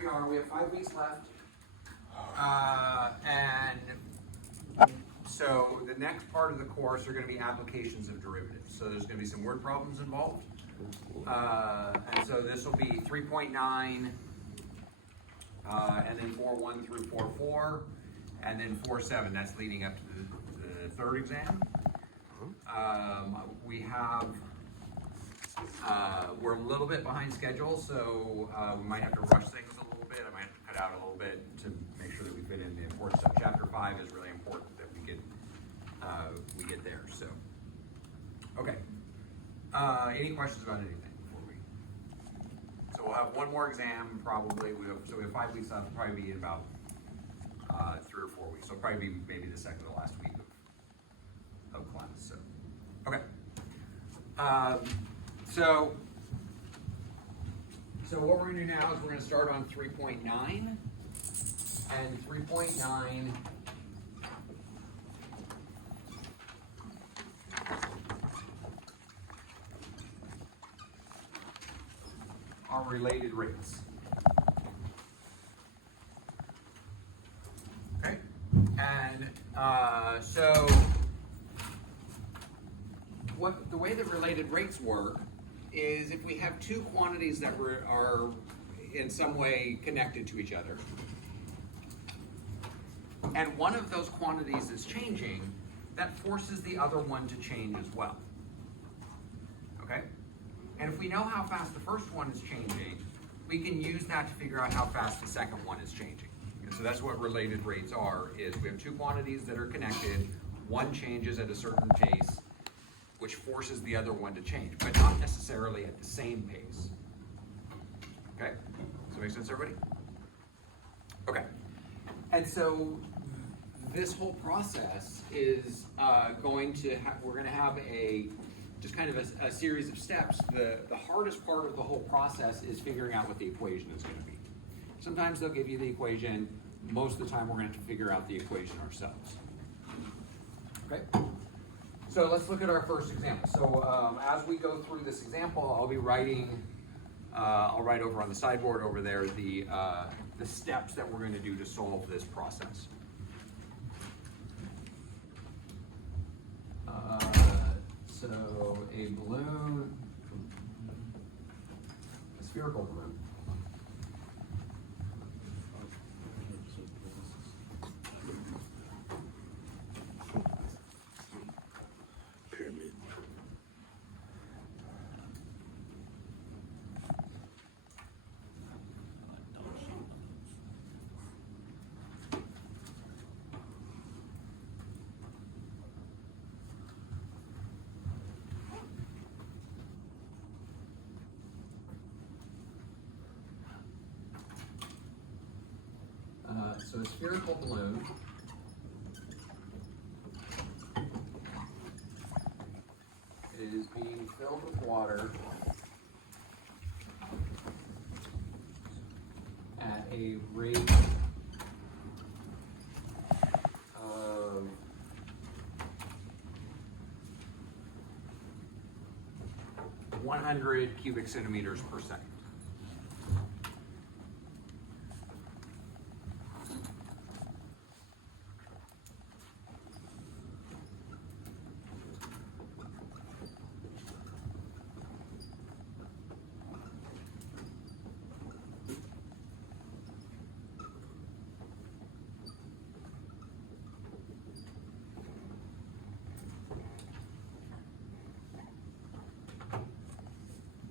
we are. We have 5 weeks left. And so the next part of the course are going to be applications of derivatives. So there's going to be some word problems involved. And so this will be 3.9, and then 4.1 through 4.4, and then 4.7. That's leading up to the third exam. We're a little bit behind schedule, so we might have to rush things a little bit. I might have to cut out a little bit to make sure that we fit in the important stuff. Chapter 5 is really important that we get there. So, okay. Any questions about anything before we? So we'll have one more exam probably. We have 5 weeks left. It'll probably be in about 3 or 4 weeks. So it'll probably be maybe the second to last week of class. So, okay. So what we're going to do now is we're going to start on 3.9, and 3.9 are related rates. Okay, and so the way that related rates work is if we have two quantities that are in some way connected to each other, and one of those quantities is changing, that forces the other one to change as well. Okay? And if we know how fast the first one is changing, we can use that to figure out how fast the second one is changing. And so that's what related rates are, is we have two quantities that are connected, one changes at a certain pace, which forces the other one to change, but not necessarily at the same pace. Okay? Does that make sense, everybody? Okay. And so this whole process is we're going to have just kind of a series of steps. The hardest part of the whole process is figuring out what the equation is going to be. Sometimes they'll give you the equation. Most of the time we're going to have to figure out the equation ourselves. Okay? So let's look at our first example. So as we go through this example, I'll be writing, I'll write over on the sideboard over there the steps that we're going to do to solve this process. So a balloon, a spherical balloon. So a spherical balloon is being filled with water at a rate of 100 cubic centimeters per second.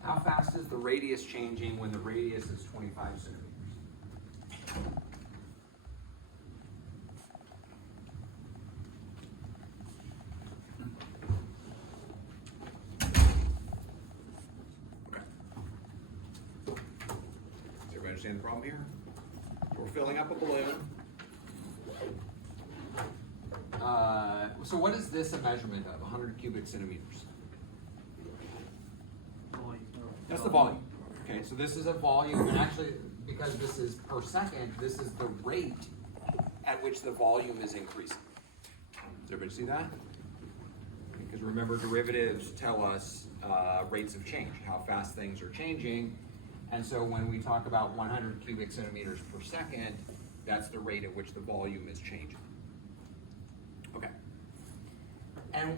How fast is the radius changing when the radius is 25 centimeters? Okay. Does everybody understand the problem here? We're filling up a balloon. So what is this a measurement of? 100 cubic centimeters. That's the volume. Okay, so this is a volume, and actually, because this is per second, this is the rate at which the volume is increasing. Does everybody see that? Because remember, derivatives tell us rates of change, how fast things are changing. And so when we talk about 100 cubic centimeters per second, that's the rate at which the volume is changing. Okay. And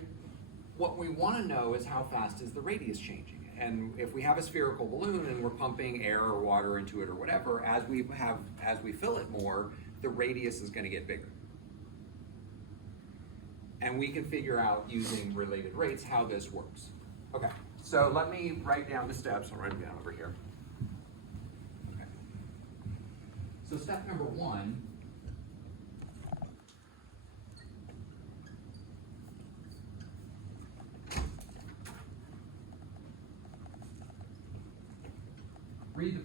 what we want to know is how fast is the radius changing. And if we have a spherical balloon and we're pumping air or water into it or whatever, as we fill it more, the radius is going to get bigger. And we can figure out using related rates how this works. Okay, so let me write down the steps. I'll write them down over here. Okay. So step number 1. Read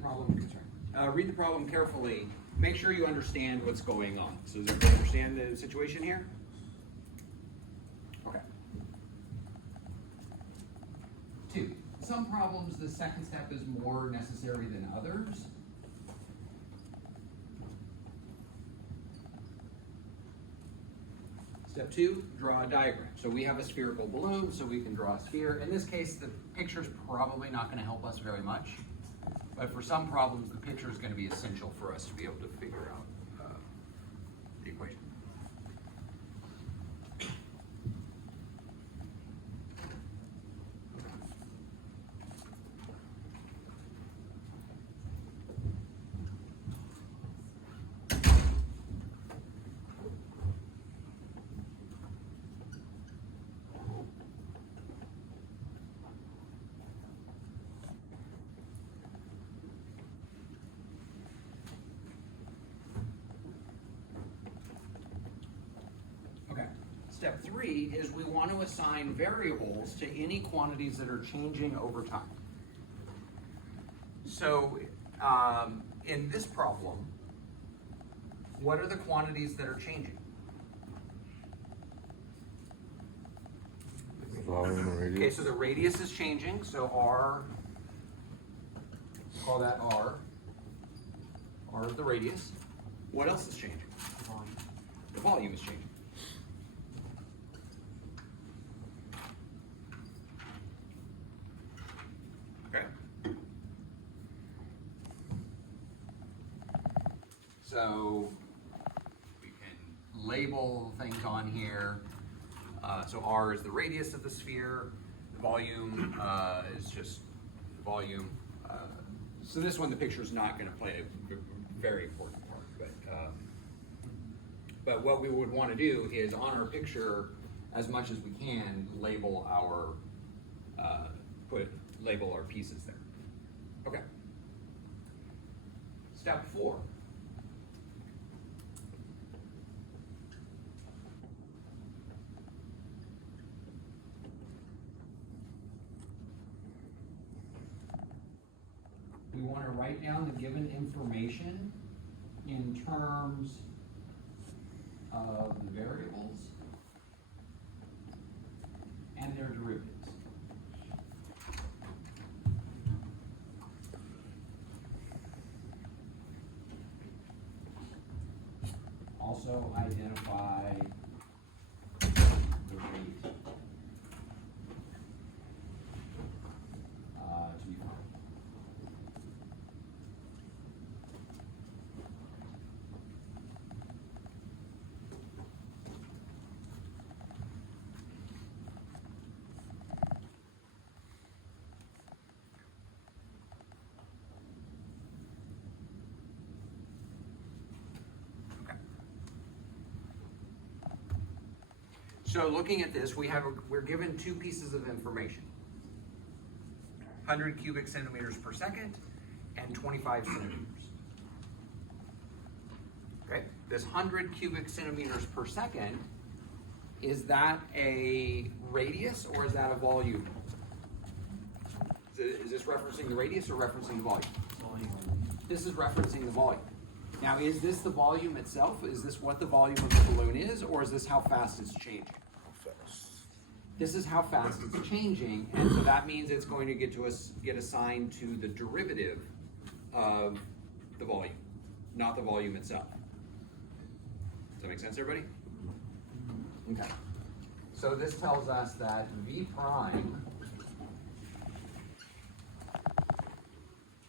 the problem carefully. Make sure you understand what's going on. So does everybody understand the situation here? Okay. 2. Some problems, the second step is more necessary than others. Step 2, draw a diagram. So we have a spherical balloon, so we can draw a sphere. In this case, the picture's probably not going to help us very much. But for some problems, the picture is going to be essential for us to be able to figure out the equation. Step 3 is we want to assign variables to any quantities that are changing over time. So in this problem, what are the quantities that are changing? Volume or radius. Okay, so the radius is changing, so R, call that R. R is the radius. What else is changing? The volume is changing. Okay. So we can label things on here. So R is the radius of the sphere. The volume is just volume. So this one, the picture is not going to play a very important part. But what we would want to do is on our picture, as much as we can, label our label our pieces there. Okay. Step 4. We want to write down the given information in terms of the variables and their derivatives. Also identify the rate to be found. So looking at this, we're given two pieces of information. 100 cubic centimeters per second and 25 centimeters. Okay, this 100 cubic centimeters per second, is that a radius or is that a volume? Is this referencing the radius or referencing the volume? This is referencing the volume. Now, is this the volume itself? Is this what the volume of the balloon is, or is this how fast it's changing? This is how fast it's changing, and so that means it's going to get assigned to the derivative of the volume, not the volume itself. Does that make sense, everybody? Okay. So this tells us that V prime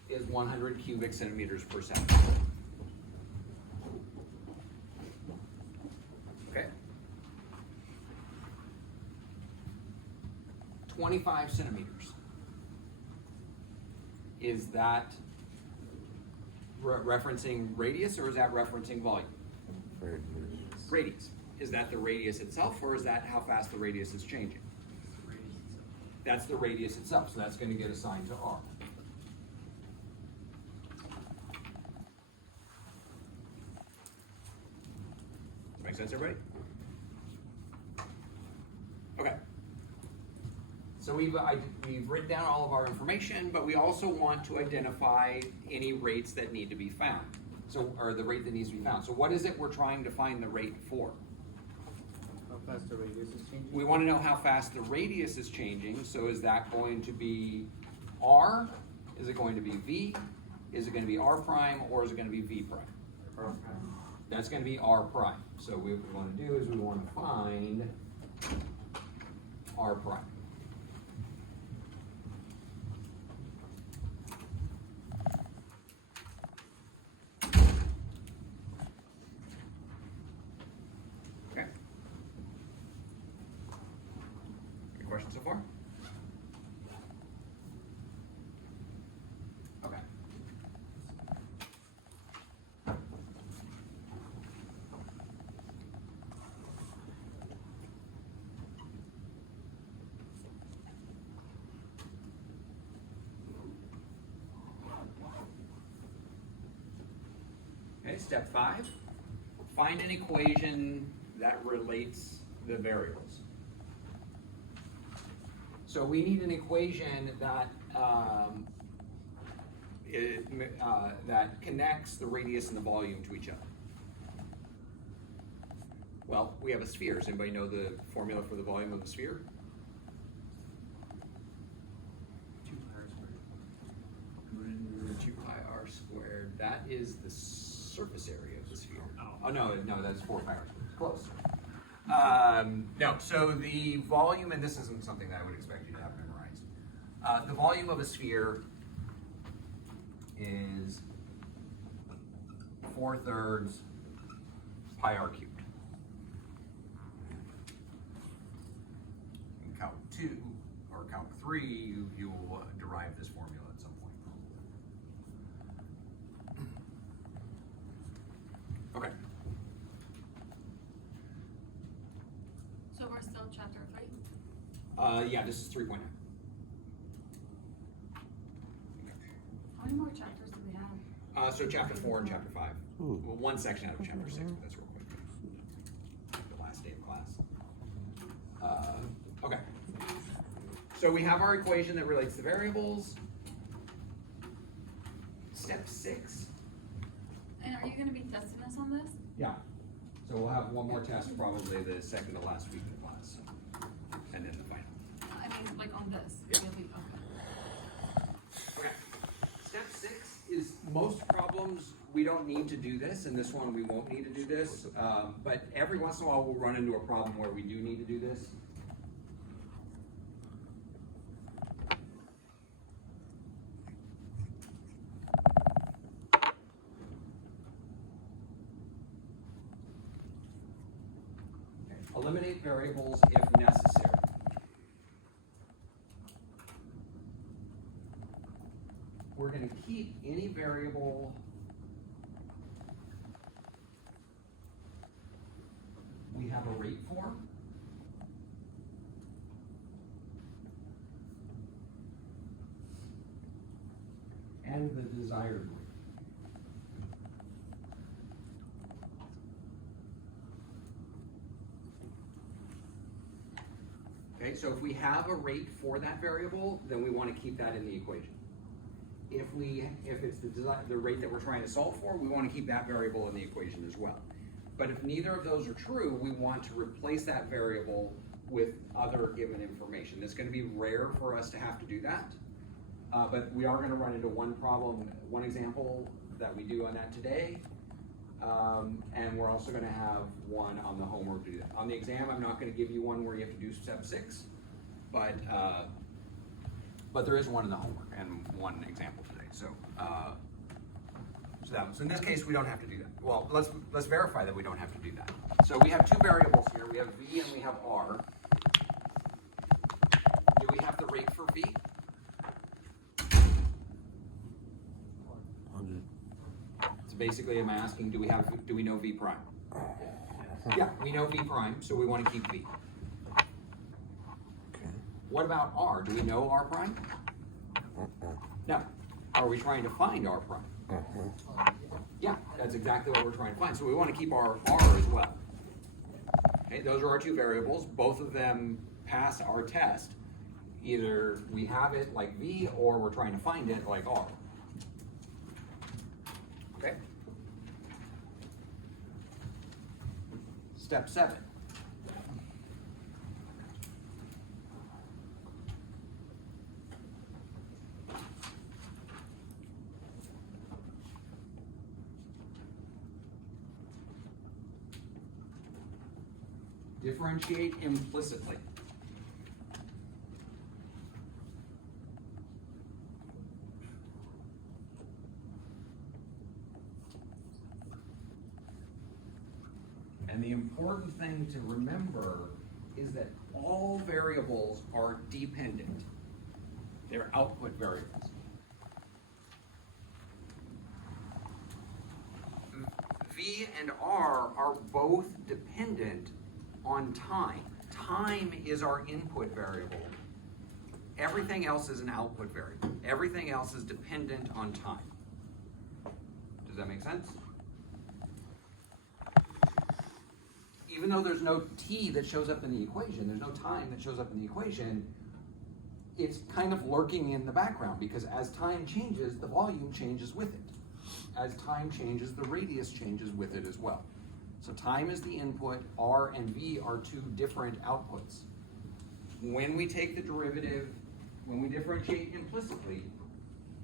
is 100 cubic centimeters per second. Okay? 25 centimeters. Is that referencing radius or is that referencing volume? Radius. Is that the radius itself or is that how fast the radius is changing? That's the radius itself, so that's going to get assigned to R. Does that make sense, everybody? Okay. So we've written down all of our information, but we also want to identify any rates that need to be found. So, or the rate that needs to be found. So what is it we're trying to find the rate for? How fast the radius is changing? We want to know how fast the radius is changing. So is that going to be R? Is it going to be V? Is it going to be R prime or is it going to be V prime? R prime. That's going to be R prime. So what we want to do is we want to find R prime. Okay. Any questions so far? Okay. Okay, step 5. Find an equation that relates the variables. So we need an equation that that connects the radius and the volume to each other. Well, we have a sphere. Does anybody know the formula for the volume of a sphere? 2 pi squared. 2 pi r squared. That is the surface area of the sphere. Oh. Oh no, that's 4 pi r squared. Close. No, so the volume, and this isn't something that I would expect you to have memorized. The volume of a sphere is 4/3 pi r cubed. In Calc 2 or Calc 3, you will derive this formula at some point. Okay. So we're still chapter 3? Yeah, this is 3.9. How many more chapters do we have? So chapter 4 and chapter 5. Well, one section out of chapter 6, but that's real quick. The last day of class. Okay. So we have our equation that relates the variables. Step 6. And are you going to be testing us on this? Yeah. So we'll have one more test probably the second to last week of class. And then the final. I mean, like on this? Yeah. You'll be- Okay. Step 6 is most problems, we don't need to do this, and this one we won't need to do this. But every once in a while we'll run into a problem where we do need to do this. Okay. Eliminate variables if necessary. We're going to keep any variable we have a rate for. And the desired rate. Okay, so if we have a rate for that variable, then we want to keep that in the equation. If it's the rate that we're trying to solve for, we want to keep that variable in the equation as well. But if neither of those are true, we want to replace that variable with other given information. It's going to be rare for us to have to do that, but we are going to run into one problem, one example that we do on that today, and we're also going to have one on the homework to do that. On the exam, I'm not going to give you one where you have to do step 6, but there is one in the homework and one example today. so, so in this case, we don't have to do that. Well, let's verify that we don't have to do that. So we have two variables here. We have V and we have R. Do we have the rate for V? 100. So basically, I'm asking, do we know V prime? Yeah, we know V prime, so we want to keep V. Okay. What about R? Do we know R prime? No. Are we trying to find R prime? Yeah, that's exactly what we're trying to find. So we want to keep our R as well. Okay, those are our two variables. Both of them pass our test. Either we have it like V or we're trying to find it like R. Okay? Step 7. Differentiate implicitly. And the important thing to remember is that all variables are dependent. They're output variables. V and R are both dependent on time. Time is our input variable. Everything else is an output variable. Everything else is dependent on time. Does that make sense? Even though there's no t that shows up in the equation, there's no time that shows up in the equation, it's kind of lurking in the background because as time changes, the volume changes with it. As time changes, the radius changes with it as well. So time is the input, R and V are two different outputs. When we take the derivative, when we differentiate implicitly,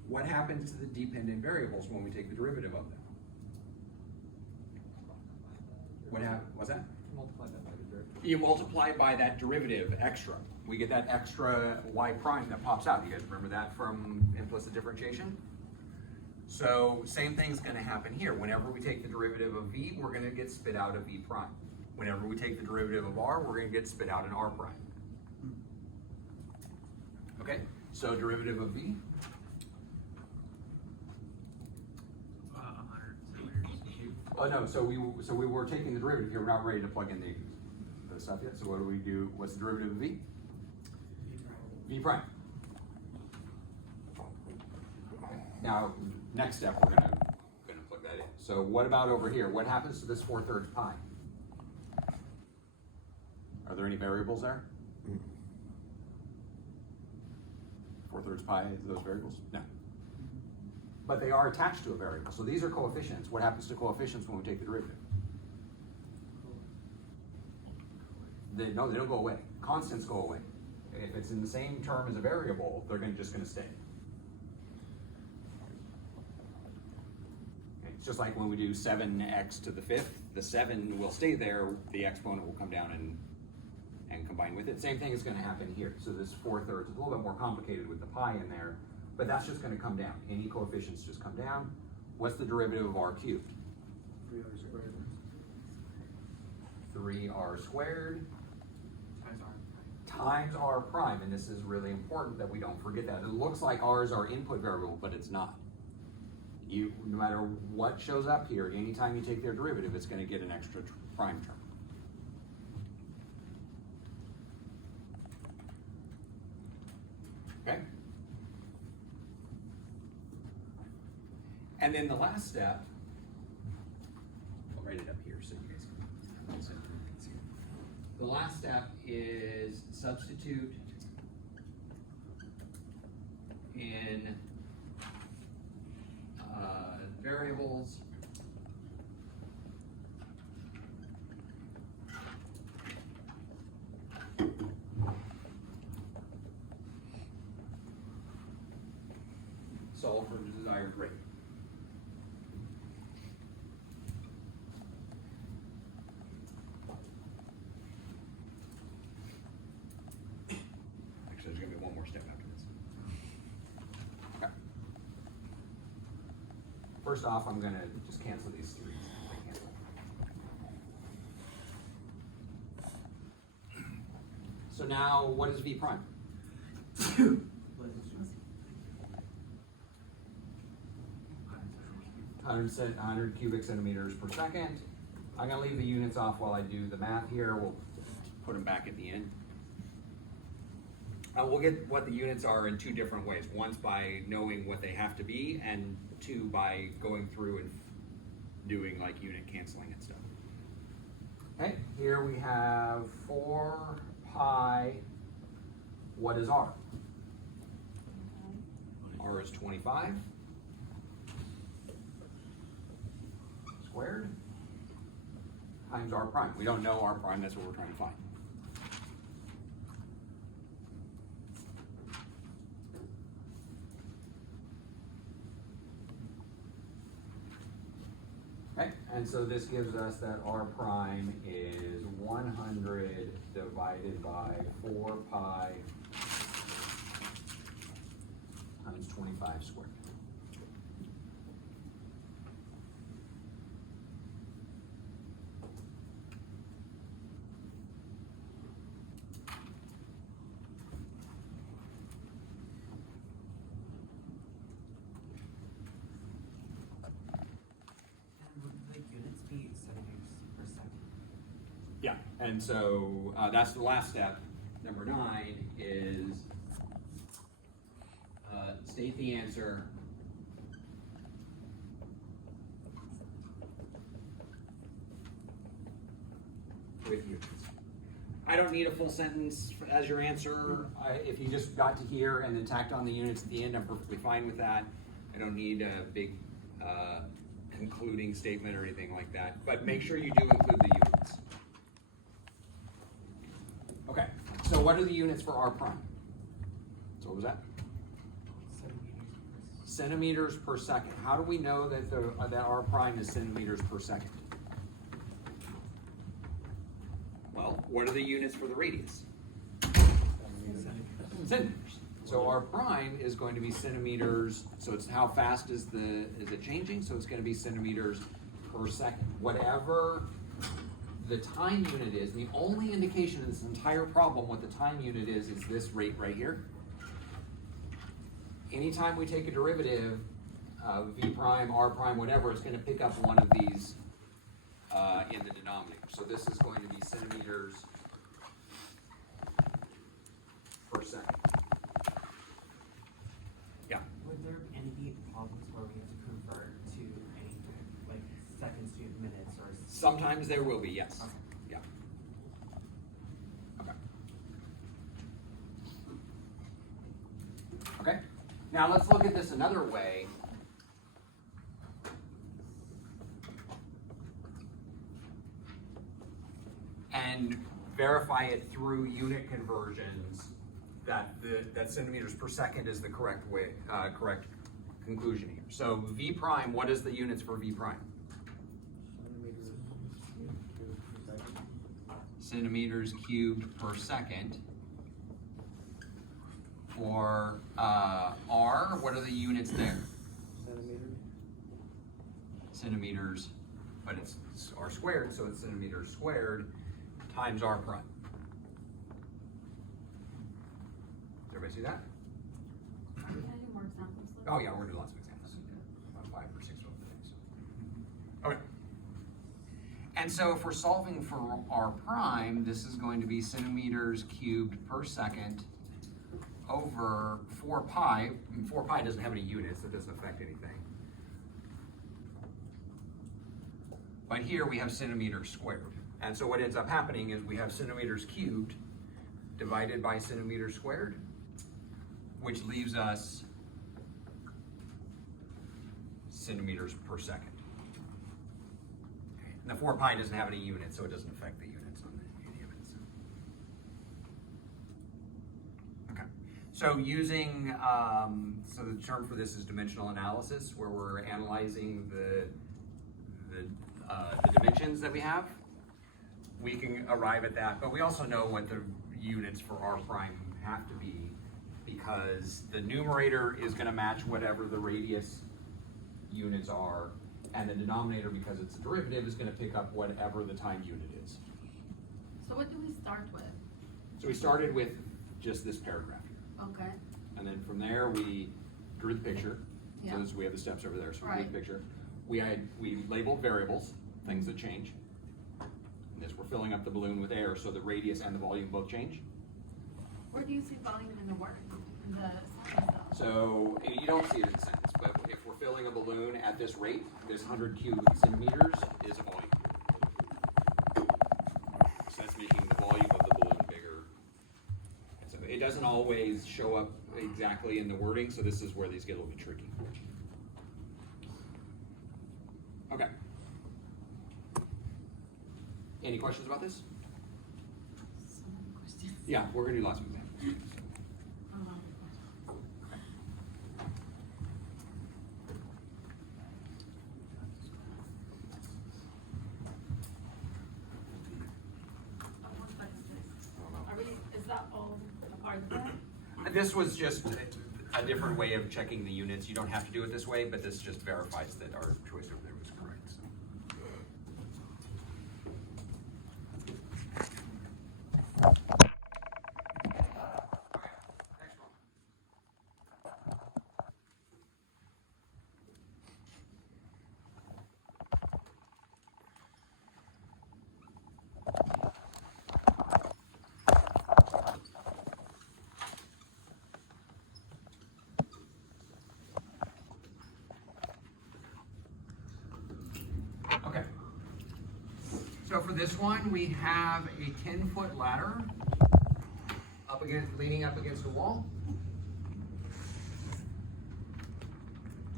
what happens to the dependent variables when we take the derivative of them? What happens? What's that? Multiply that by the derivative. You multiply by that derivative extra. We get that extra y prime that pops out. You guys remember that from implicit differentiation? So same thing's going to happen here. Whenever we take the derivative of v, we're going to get spit out a v prime. Whenever we take the derivative of r, we're going to get spit out an r prime. Okay, so derivative of v, 100. oh no, so we were taking the derivative here. We're not ready to plug in the stuff yet. So what do we do? What's the derivative of v? V prime. Now, next step, we're gonna plug that in. So what about over here? What happens to this 4/3 pi? Are there any variables there? 4/3 pi, those variables? No. But they are attached to a variable. So these are coefficients. What happens to coefficients when we take the derivative? No, they don't go away. Constants go away. If it's in the same term as a variable, they're just gonna stay. It's just like when we do 7x to the 5th, the 7 will stay there, the exponent will come down and combine with it. Same thing is going to happen here. So this 4/3 is a little bit more complicated with the pi in there, but that's just going to come down. Any coefficients just come down. What's the derivative of r cubed? 3r squared. 3r squared Times r. times r prime, and this is really important that we don't forget that. It looks like r is our input variable, but it's not. No matter what shows up here, anytime you take their derivative, it's going to get an extra prime term. Okay? And then the last step, I'll write it up here so you guys can see it. The last step is substitute in variables solve for the desired rate. Actually, there's going to be one more step after this. Okay. first off, I'm gonna just cancel these three. So now, what is V prime? 100 cubic centimeters per second. I'm gonna leave the units off while I do the math here. We'll put them back at the end. We'll get what the units are in two different ways. Once by knowing what they have to be, and two by going through and doing like unit canceling and stuff. Okay, here we have 4 pi. What is R? R is 25 squared times R prime. We don't know R prime, that's what we're trying to find. Okay, and so this gives us that R prime is 100 divided by 4 pi times 25 squared. Would the units be centimeters per second? Yeah, and so that's the last step. Number 9 is state the answer with units. I don't need a full sentence as your answer. If you just got to here and then tacked on the units at the end, I'm perfectly fine with that. I don't need a big concluding statement or anything like that, but make sure you do include the units. Okay, so what are the units for R prime? So what was that? Centimeters per second. How do we know that that R prime is centimeters per second? Well, what are the units for the radius? Centimeters. So R prime is going to be centimeters, so it's how fast is it changing? So it's going to be centimeters per second. Whatever the time unit is, the only indication in this entire problem what the time unit is this rate right here. Anytime we take a derivative, V prime, R prime, whatever, it's going to pick up one of these in the denominator. So this is going to be centimeters per second. Yeah. Would there any be problems where we have to convert to any, like, seconds to minutes or? Sometimes there will be, yes. Okay. Yeah. Okay. Okay. Now let's look at this another way. And verify it through unit conversions that that centimeters per second is the correct way, correct conclusion here. So V prime, what is the units for V prime? Centimeters cubed per second. For R, what are the units there? Centimeters, but it's R squared, so it's centimeters squared times R prime. Does everybody see that? Can I do more examples? Oh yeah, we're gonna do lots of examples. About 5 or 6 of them today. So. Okay. And so if we're solving for R prime, this is going to be centimeters cubed per second over 4 pi. And 4 pi doesn't have any units, so it doesn't affect anything. But here we have centimeters squared. And so what ends up happening is we have centimeters cubed divided by centimeters squared, which leaves us centimeters per second. And the 4 pi doesn't have any units, so it doesn't affect the units on any of it. Okay. So using, so the term for this is dimensional analysis, where we're analyzing the dimensions that we have. We can arrive at that, but we also know what the units for R prime have to be, because the numerator is going to match whatever the radius units are, and the denominator, because it's a derivative, is gonna pick up whatever the time unit is. So what do we start with? So we started with just this paragraph here, Okay, and then from there, we drew the picture. Yeah. So this, we have the steps over there, so we drew Right. the picture. We labeled variables, things that change. And this, we're filling up the balloon with air, so the radius and the volume both change. where do you see volume in the word, in the sentence though? So you don't see it in the sentence, but if we're filling a balloon at this rate, this 100 cubic centimeters is a volume. So that's making the volume of the balloon bigger. And so it doesn't always show up exactly in the wording, so this is where these get a little bit tricky. Okay. Any questions about this? So many questions. Yeah, we're gonna do lots of examples. Are we, is that all a part of that? This was just a different way of checking the units. You don't have to do it this way, but this just verifies that our choice over there was correct. So. Okay, next one. Okay. So for this one, we have a 10-foot ladder leaning up against a wall.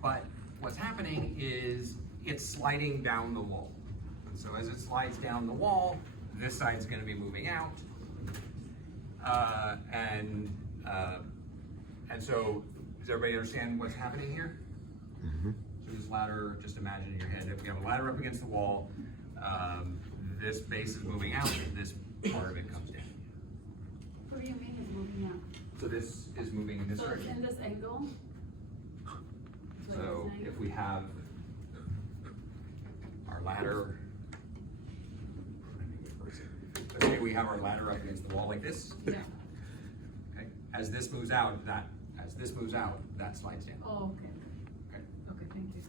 But what's happening is it's sliding down the wall. So as it slides down the wall, this side's going to be moving out. And so does everybody understand what's happening here? So this ladder, just imagine in your head that we have a ladder up against the wall. This base is moving out, this part of it comes down. What do you mean it's moving out? So this is moving in this So it's direction. in this angle? So if we have our ladder, let's say we have our ladder up against the wall like this. Yeah. Okay. As this moves out, that slides down. Oh, okay. Okay. Okay, thank you.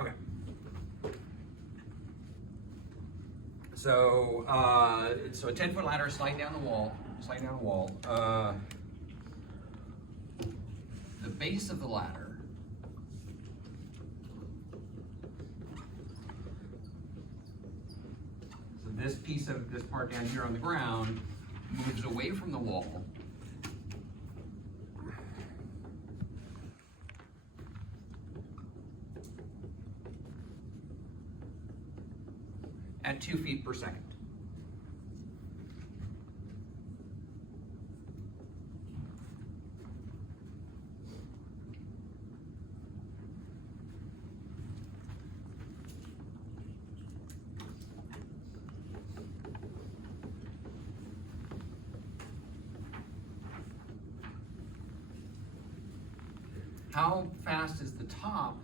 Okay. So, so a 10-foot ladder sliding down the wall, the base of the ladder so this part down here on the ground moves away from the wall. At 2 feet per second. How fast is the top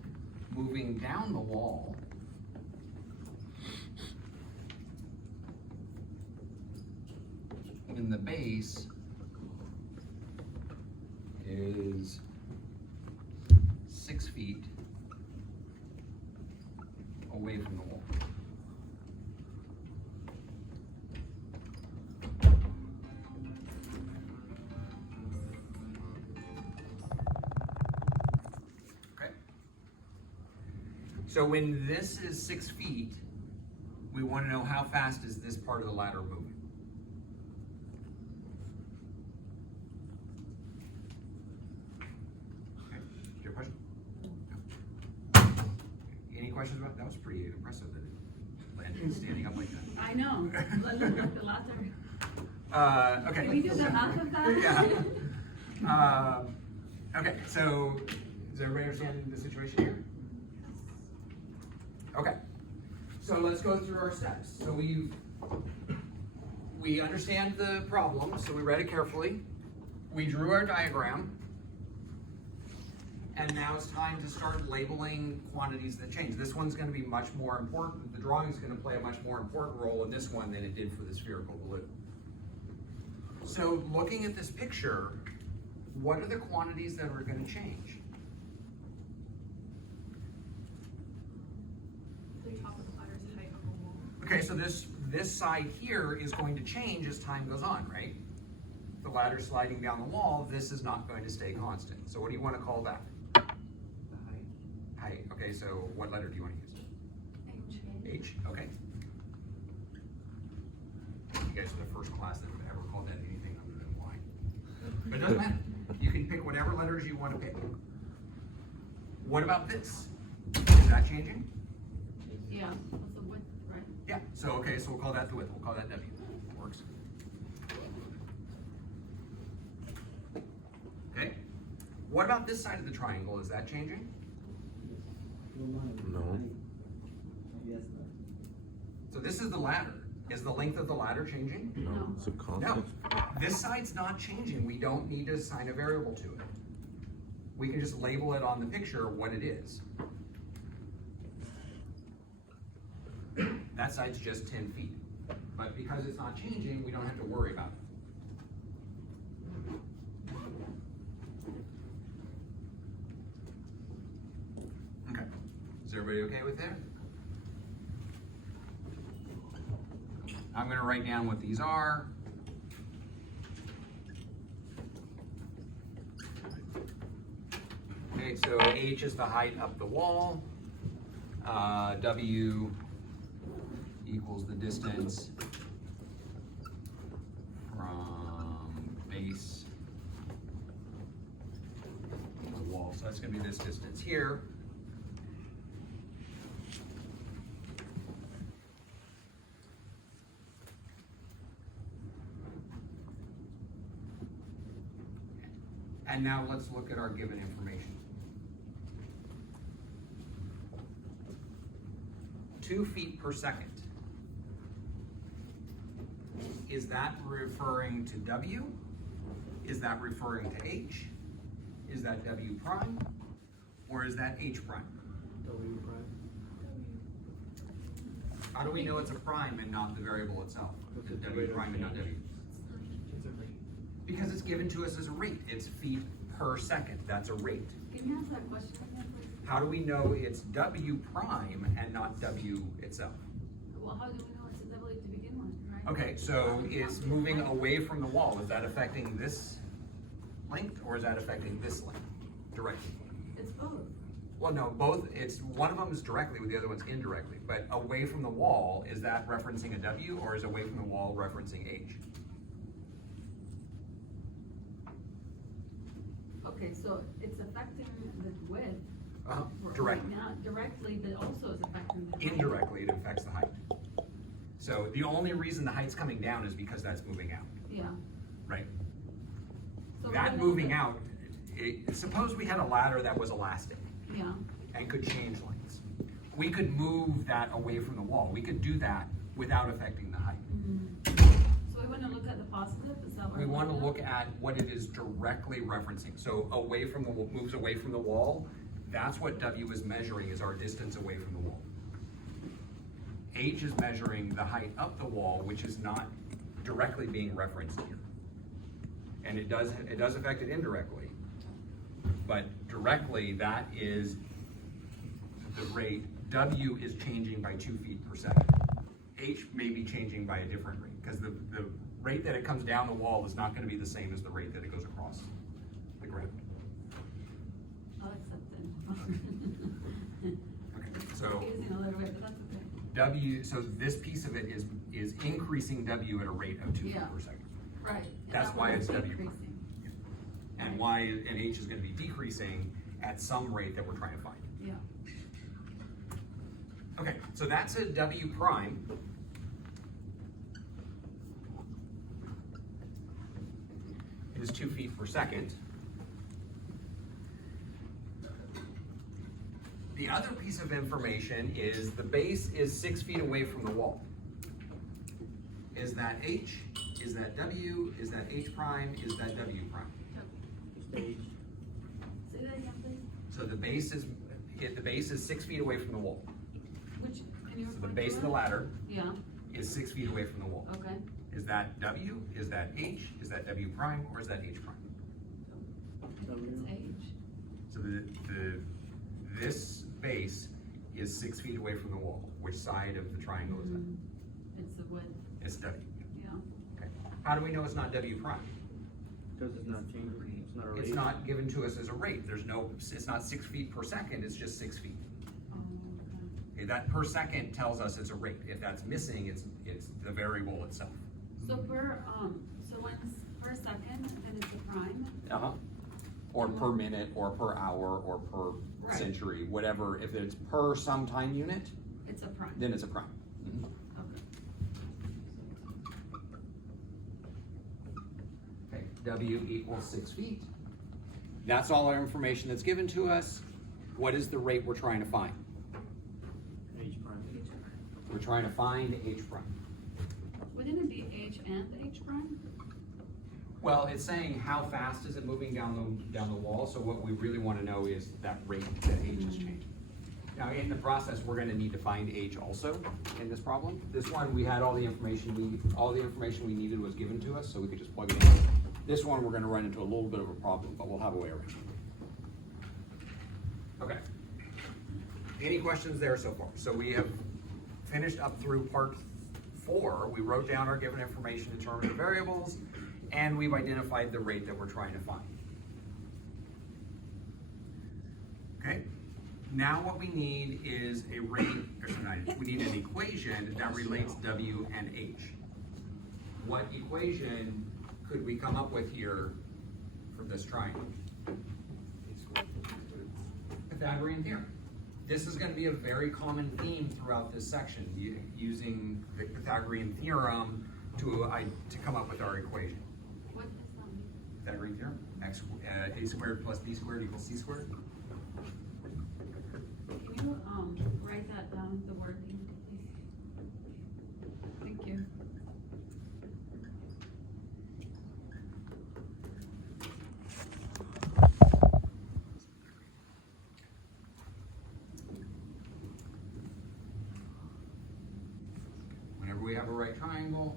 moving down the wall? When the base is 6 feet away from the wall. Okay. So when this is 6 feet, we want to know how fast is this part of the ladder moving. Any questions about that? Was pretty impressive that it landed standing up like that. I know, like the ladder. Okay. Can we do the math of that? Yeah. Okay, so does everybody understand the situation here? Okay, so let's go through our steps. So we understand the problem, so we read it carefully. We drew our diagram. And now it's time to start labeling quantities that change. This one's gonna be much more important. The drawing is gonna play a much more important role in this one than it did for the spherical balloon. So looking at this picture, what are the quantities that are gonna change? The top of the ladder's height on the wall. Okay, so this side here is going to change as time goes on, right? The ladder sliding down the wall, this is not going to stay constant. So what do you want to call that? The height. Height. Okay, so what letter do you want to use? H. Okay. You guys are the first class that have ever called that anything other than Y. But it doesn't matter. You can pick whatever letters you want to pick. What about this? Is that changing? Yeah, that's the width, right? Yeah. So okay, so we'll call that the width. We'll call that W. Works. Okay. What about this side of the triangle? Is that changing? No. So this is the ladder. Is the length of the ladder changing? No, it's a No. constant. This side's not changing. We don't need to assign a variable to it. We can just label it on the picture what it is. That side's just 10 feet. But because it's not changing, we don't have to worry about it. Okay. Is everybody okay with that? I'm going to write down what these are. Okay, so H is the height up the wall. W equals the distance from base to the wall. So that's going to be this distance here. And now let's look at our given information. 2 feet per second. Is that referring to W? Is that referring to H? Is that W prime? Or is that H prime? W prime. How do we know it's a prime and not the variable itself? What's The the W rate of prime and not change? W? It's a rate. Because it's given to us as a rate. It's feet per second. That's a rate. Can you answer that question again, please? How do we know it's W prime and not W itself? Well, how do we know it's a W to begin with, right? Okay, so it's moving away from the wall. Is that affecting this length or is that affecting this length directly? It's both. Well, no, both. It's one of them is directly, with the other one's indirectly. But away from the wall, is that referencing a W or is away from the wall referencing H? Okay, so it's affecting the width. Right Directly. now, directly, but also it's affecting the height. Indirectly, it affects the height. So the only reason the height's coming down is because that's moving out, Yeah. right? So That when moving the- out, suppose we had a ladder that was elastic Yeah, and could change lengths. We could move that away from the wall. We could do that without affecting the height. so we wanna look at the positive, is that what? We we're want to looking look at what it is directly referencing. So away from the, moves away from the wall, that's what W is measuring, is our distance away from the wall. H is measuring the height up the wall, which is not directly being referenced here. And it does affect it indirectly, but directly that is the rate. W is changing by 2 feet per second. H may be changing by a different rate, because the rate that it comes down the wall is not going to be the same as the rate that it goes across the ground. I'll accept Okay, so Confusing a little bit, but that's okay. W, so this piece of it is increasing W at a rate of 2 feet Yeah. per second. Right. and That's that why one it's is W prime. decreasing. And Y and H is going to be decreasing at some rate that we're trying to find. Yeah, Okay, so that's a W prime. It is 2 feet per second. The other piece of information is the base is 6 feet away from the wall. Is that H? Is that W? Is that H prime? Is that W prime? Stage. say that again, please. So the base is 6 feet away from the wall. Which, can you So refer the to base of the it? ladder Yeah, is 6 feet away from the wall. okay. Is that W, is that H, is that W prime, or is that H prime? It's H. So this base is 6 feet away from the wall. Which side of the triangle is that? It's the width, It's W. yeah. Okay. How do we know it's not W prime? Because it's not changing, it's not a rate. It's not given to us as a rate. There's no, it's not 6 feet per second, it's just 6 feet. Oh, okay. Okay, that per second tells us it's a rate. If that's missing, it's the variable itself. So so when it's per second, then it's a prime? Uh-huh. Or per minute, or per hour, or per Right. century, whatever. If it's per some time unit, It's a prime. then it's a prime. Okay. Okay, W equals 6 feet. That's all our information that's given to us. What is the rate we're trying to find? H prime. We're trying to find H prime. Wouldn't it be H and H prime? Well, it's saying how fast is it moving down the wall, so what we really want to know is that rate that H is changing. Now, in the process, we're gonna need to find H also in this problem. This one, we had all the information we needed was given to us, so we could just plug it in. This one, we're gonna run into a little bit of a problem, but we'll have a way around it. Okay. Any questions there so far? So we have finished up through part 4. We wrote down our given information, determined the variables, and we've identified the rate that we're trying to find. Okay, now what we need is a rate, we need an equation that relates W and H. What equation could we come up with here for this triangle? Pythagorean theorem. This is going to be a very common theme throughout this section, using the Pythagorean theorem to come up with our equation. What does that mean? Pythagorean theorem, a squared plus b squared equals c squared. Can you, write that down, the wording, please? Thank you. Whenever we have a right triangle,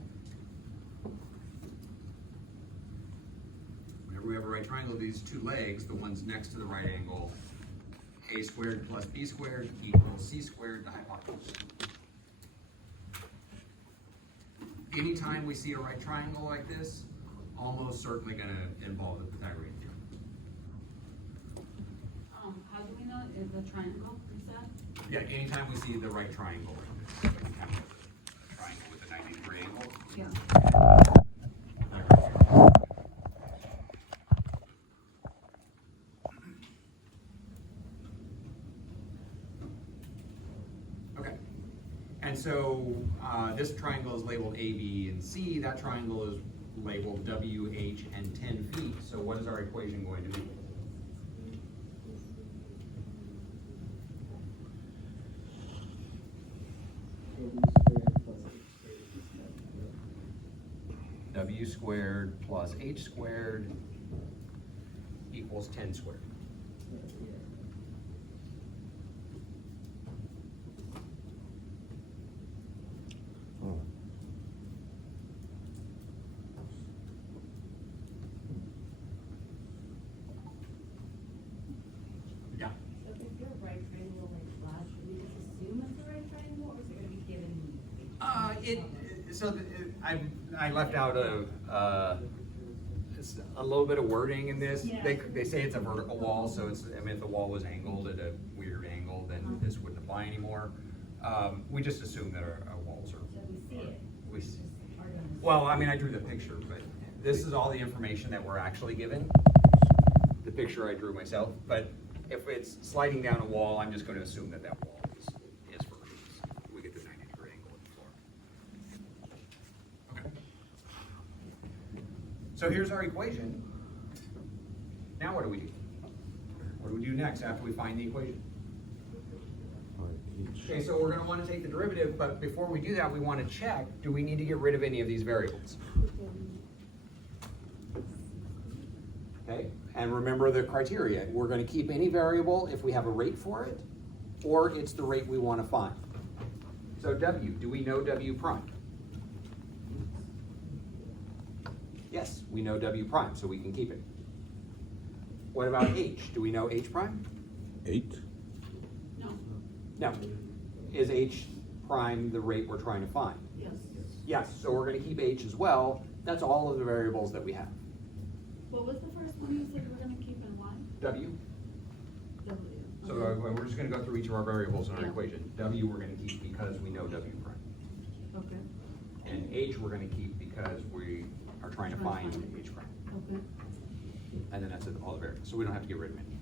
these two legs, the ones next to the right angle, a squared plus b squared equals c squared, the hypotenuse. Anytime we see a right triangle like this, almost certainly going to involve the Pythagorean theorem. How do we know it's a triangle, you said? Yeah, anytime we see the right triangle like this, like kind of a triangle with a 90-degree angle. Yeah. Okay, and so this triangle is labeled A, B, and C. That triangle is labeled W, H, and 10 feet. So what is our equation going to be? W squared plus H squared equals 10 squared. Yeah. So if you're a right triangle like flash, should we just assume it's a right triangle, or is it gonna be given? I left out a little bit of wording in this. Yeah. They say it's a vertical wall, so it's, I mean, if the wall was angled at a weird angle, then this wouldn't apply anymore. We just assume that our walls are. So we see it. We It's see. just hard to understand. Well, I mean, I drew the picture, but this is all the information that we're actually given. The picture I drew myself, but if it's sliding down a wall, I'm just going to assume that that wall is vertical. We get the 90-degree angle at the floor. Okay. So here's our equation. Now what do we do? What do we do next after we find the equation? Okay, so we're going to want to take the derivative, but before we do that, we want to check, do we need to get rid of any of these variables? Okay, And remember the criteria. We're gonna keep any variable if we have a rate for it, or it's the rate we wanna find. So W, do we know W prime? Yes, we know W prime, so we can keep it. What about H? Do we know H prime? 8. No, No. Is H prime the rate we're trying to find? yes. Yes, so we're gonna keep H as well. That's all of the variables that we have. What was the first one you said you were gonna keep in line? W. W. So Okay. we're just gonna go through each of our variables in our Yeah. equation. W we're gonna keep because we know W prime. Okay, And H we're gonna keep because we are trying to find H prime. okay. And then that's all the variables, so we don't have to get rid of any.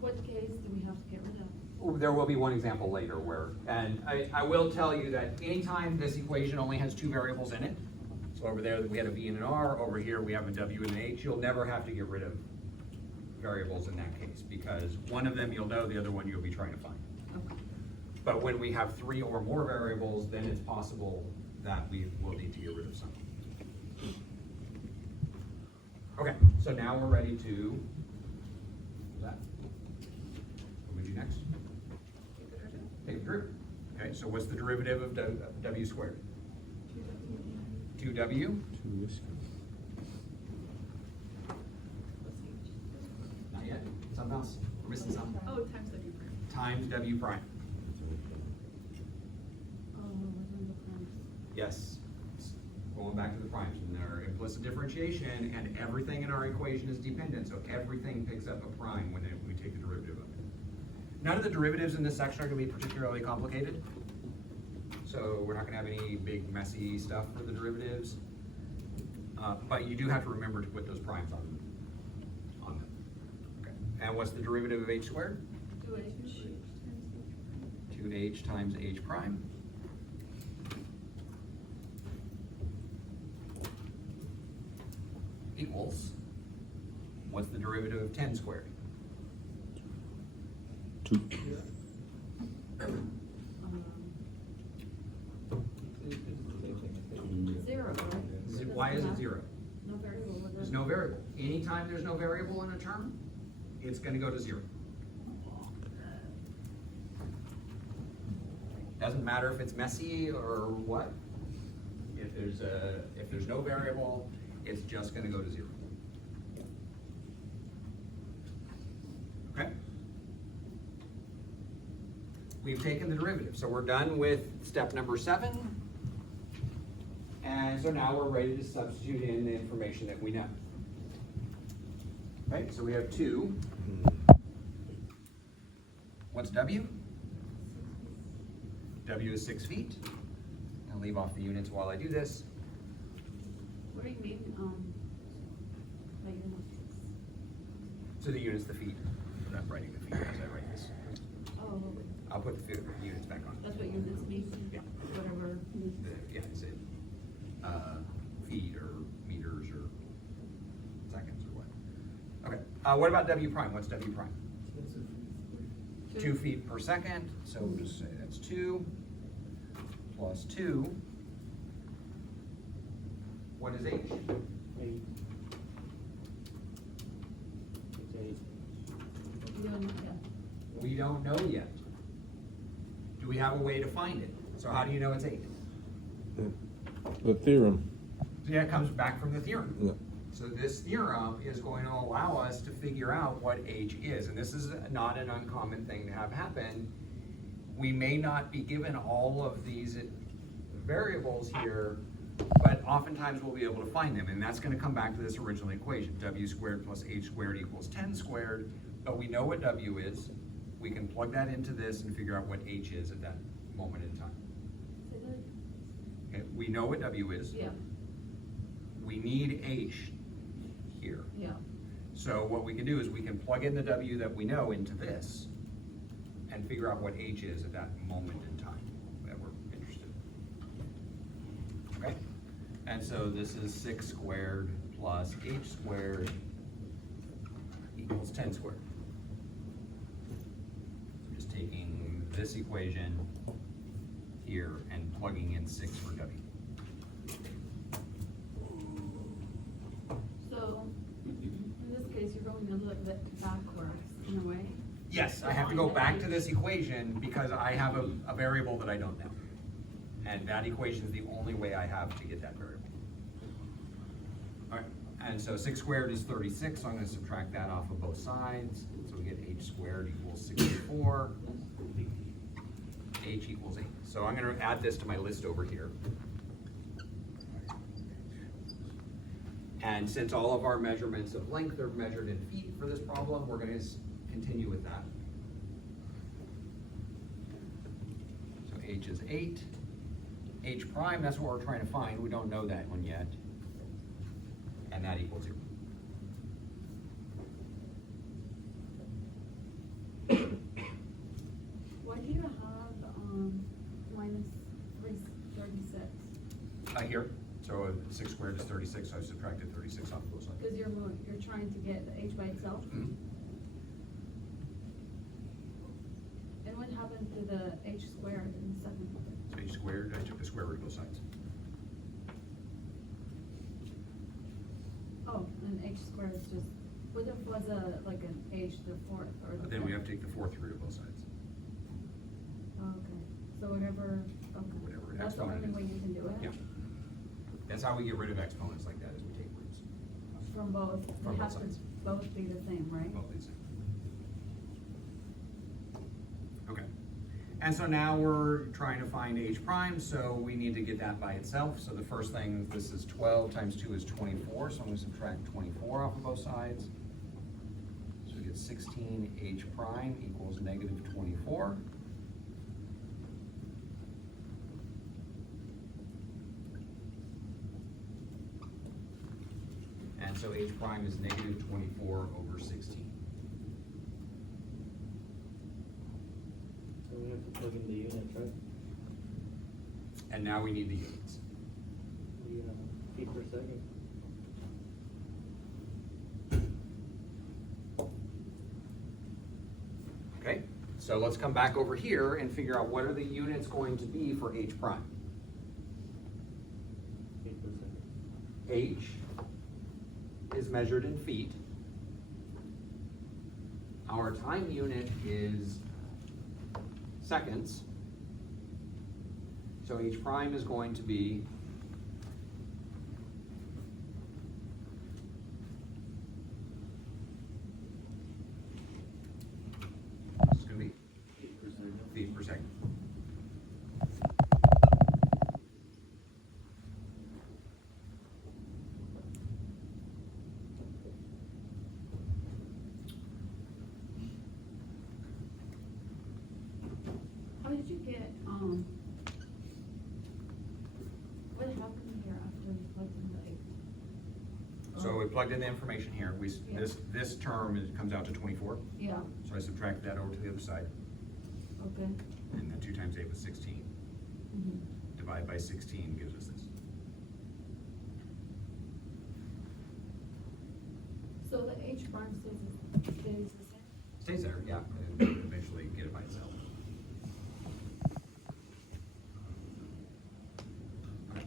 What case do we have to get rid of? There will be one example later where, and I will tell you that anytime this equation only has two variables in it, so over there we had a V and an R, over here we have a W and an H, you'll never have to get rid of variables in that case, because one of them you'll know, the other one you'll be trying to find. Okay. But when we have three or more variables, then it's possible that we will need to get rid of some. Okay, so now we're ready to, that. What would you next? Take the derivative. Okay, so what's the derivative of W squared? 2W? Not yet, something else, we're missing something. Oh, times W prime. Times W prime. Oh, within the primes. Yes, going back to the primes, and their implicit differentiation, and everything in our equation is dependent, so everything picks up a prime when we take the derivative of it. None of the derivatives in this section are gonna be particularly complicated, so we're not gonna have any big messy stuff for the derivatives. But you do have to remember to put those primes on them. Okay, and what's the derivative of H squared? 2H. 2H times H prime. Equals, what's the derivative of 10 squared? 2. Zero, right? Why is it 0? No variable. with There's it. no variable. Anytime there's no variable in a term, it's gonna go to 0. Doesn't matter if it's messy or what. If there's no variable, it's just gonna go to 0. Okay? We've taken the derivative, so we're done with step number 7. And so now we're ready to substitute in the information that we know. Okay, so we have 2. What's W? W is 6 feet. I'll leave off the units while I do this. What do you mean, like, So the units, the feet. I'm not writing the feet as I write this. oh, I'll put the units back on. that's what units mean? Yeah. Whatever. Yeah, is it feet or meters or seconds or what? Okay, what about W prime? What's W prime? 2 feet per second, so we'll just say that's 2 plus 2. What is H? 8. It's 8. You don't know that. We don't know yet. Do we have a way to find it? So how do you know it's 8? The theorem. So yeah, it comes back from the theorem. Yeah. So this theorem is going to allow us to figure out what H is, and this is not an uncommon thing to have happen. We may not be given all of these variables here, but oftentimes we'll be able to find them, and that's gonna come back to this original equation. W squared plus H squared equals 10 squared, but we know what W is. We can plug that into this and figure out what H is at that moment in time. Say that? Okay, we know what W is. Yeah, We need H here. yeah. So what we can do is we can plug in the W that we know into this and figure out what H is at that moment in time that we're interested in. Okay? And so this is 6 squared plus H squared equals 10 squared. So just taking this equation here and plugging in 6 for W. So, in this case, you're going a it backwards in a way. Yes, I have to go back to this equation because I have a variable that I don't know. And that equation is the only way I have to get that variable. All right, and so 6 squared is 36, so I'm gonna subtract that off of both sides. So we get h squared equals 64. H equals 8. So I'm gonna add this to my list over here. And since all of our measurements of length are measured in feet for this problem, we're gonna continue with that. So h is 8. H prime, that's what we're trying to find. We don't know that one yet. And that equals 0. Why do you have, minus 336? Here, so 6 squared is 36, so I subtracted 36 off both sides. Because you're trying to get the h by itself? Mhm. And what happened to the h squared in the second one? So h squared, I took the square root of both sides. Oh, and h squared is just, what if was like an h to the fourth or the But then we fifth? have to take the 4th root of both sides. Oh, okay, so whatever, okay. Whatever an That's the exponent only is. way you can do it? Yeah. That's how we get rid of exponents like that, is we take roots. From both, From they both have to sides. both be the same, right? Both these. Okay. And so now we're trying to find h prime, so we need to get that by itself. So the first thing, this is 12 times 2 is 24, so I'm gonna subtract 24 off of both sides. So we get 16 h prime equals negative 24. And so h prime is negative 24 over 16. So we have to plug in the units, right? And now we need the units. The feet per second. Okay, so let's come back over here and figure out what are the units going to be for h prime. Feet per second. H is measured in feet. Our time unit is seconds. So h prime is going to be this is going to be Feet per second. feet per second. How did you get, what happened here after you plugged in the eight? So we plugged in the information here. This term comes out to 24. Yeah, So I subtract that over to the other side. okay. And then 2 times 8 was 16. Mhm. Divide by 16 gives us this. So the h prime stays the same? Stays there, yeah, and eventually get it by itself. Okay.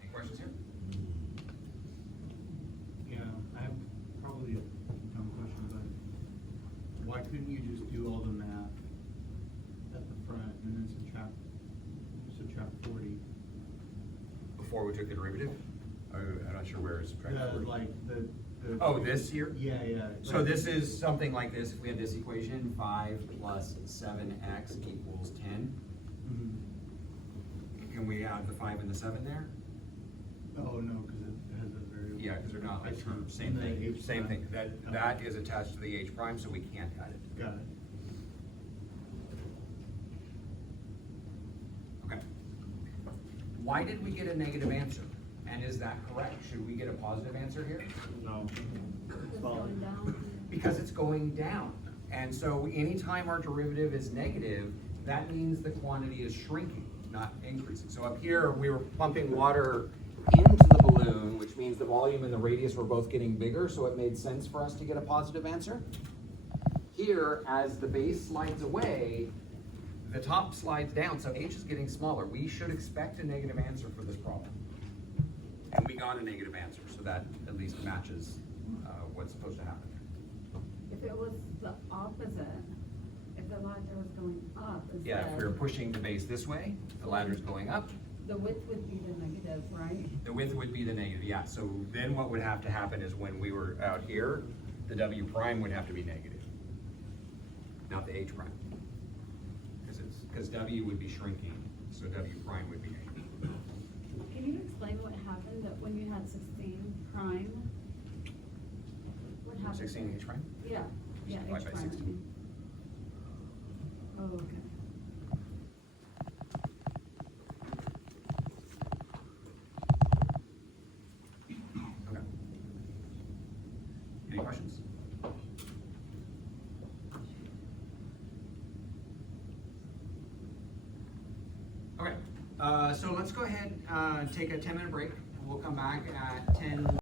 Any questions here? Yeah, I have probably a dumb question, but why couldn't you just do all the math at the front and then subtract 40? Before we took the derivative? I'm not sure where it's subtracted. Like the. Oh, this here? Yeah, yeah. So like- this is something like this. If we had this equation, 5 plus 7x equals 10. Mhm. Can we add the 5 and the 7 there? Oh, no, because it has a variable. Yeah, because they're not like I see. same And the thing, H same prime. thing. That is attached to the h prime, so we can't add it. Got it. Okay. Why did we get a negative answer? And is that correct? Should we get a positive answer here? No. It's Falling. going down. Because it's going down. And so anytime our derivative is negative, that means the quantity is shrinking, not increasing. So up here, we were pumping water into the balloon, which means the volume and the radius were both getting bigger, so it made sense for us to get a positive answer. Here, as the base slides away, the top slides down, so h is getting smaller. We should expect a negative answer for this problem. And we got a negative answer, so that at least matches what's supposed to happen there. if it was the opposite, if the ladder was going up Yeah, if we were instead, pushing the base this way, the ladder's going up, the width would be the negative, right? the width would be the negative, yeah. So then what would have to happen is when we were out here, the W prime would have to be negative, not the H prime. Because W would be shrinking, so W prime would be negative. Can you explain what happened that when you had 16 prime? What happened? 16 H prime? Yeah, yeah, Divide H by prime. 16. Oh, okay. Okay. Any questions? Okay, so let's go ahead, take a 10-minute break. We'll come back at 10.